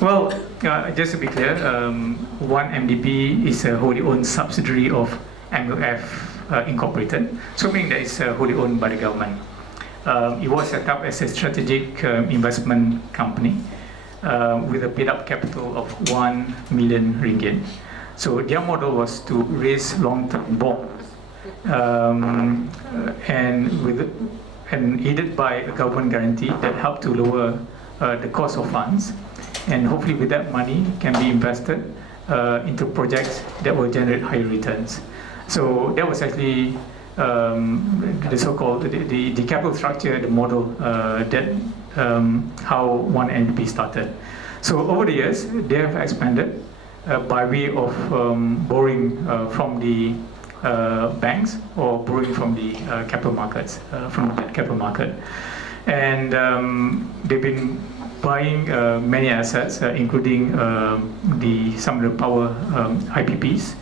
Well, just to be clear, One MDB is a wholly owned subsidiary of MOF Incorporated, so meaning that it's wholly owned by the government. It was set up as a strategic investment company with a paid-up capital of 1 million ringgit. So their model was to raise long-term bonds and aided by a government guarantee that helped to lower the cost of funds, and hopefully with that money can be invested into projects that will generate higher returns. So that was actually the so-called the capital structure, the model that how One MDB started. So over the years, they have expanded by way of borrowing from the banks or borrowing from the capital markets, from the capital market. And they've been buying many assets, including some of the power IPPs.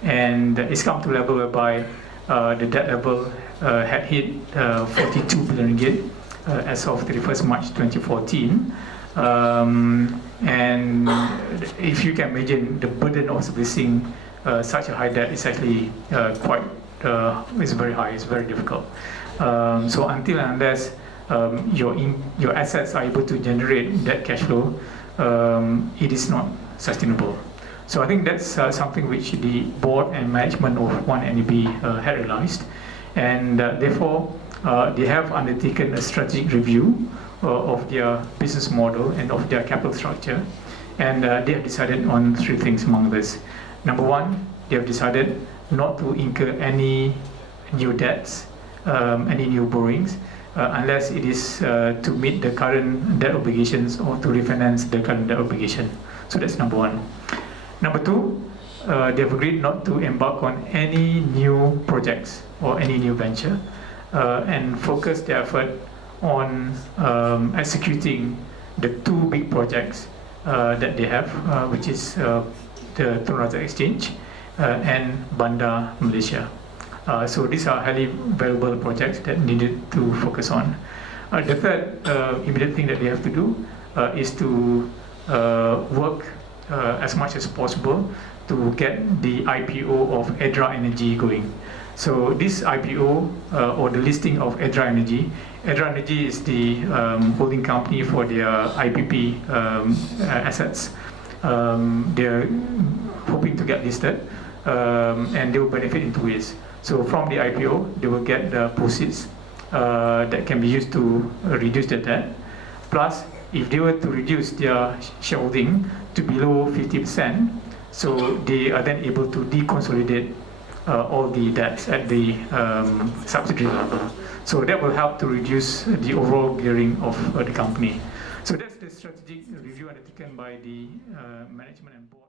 And it's come to a level whereby the debt level had hit 42 billion ringgit as of 31st March 2014. And if you can imagine, the burden of servicing such a high debt is actually it's very high, it's very difficult. So until and unless your assets are able to generate that cash flow, it is not sustainable. So I think that's something which the board and management of One MDB had realized, and therefore they have undertaken a strategic review of their business model and of their capital structure, and they have decided on 3 things among this. Number 1, they have decided not to incur any new debts, any new borrowings, unless it is to meet the current debt obligations or to refinance the current debt obligation. So that's number 1. Number 2, they have agreed not to embark on any new projects or any new venture, and focus their effort on executing the 2 big projects that they have, which is the Tun Razak Exchange and Bandar Malaysia. So these are highly valuable projects that needed to focus on. The third immediate thing that they have to do is to work as much as possible to get the IPO of Edra Energy going. So this IPO or the listing of Edra Energy is the holding company for their IPP assets. They're hoping to get listed, and they will benefit in 2 ways. So from the IPO, they will get the proceeds that can be used to reduce the debt. Plus, if they were to reduce their shareholding to below 50%, so they are then able to deconsolidate all the debts at the subsidiary level. So that will help to reduce the overall gearing of the company. So that's the strategic review undertaken by the management and board.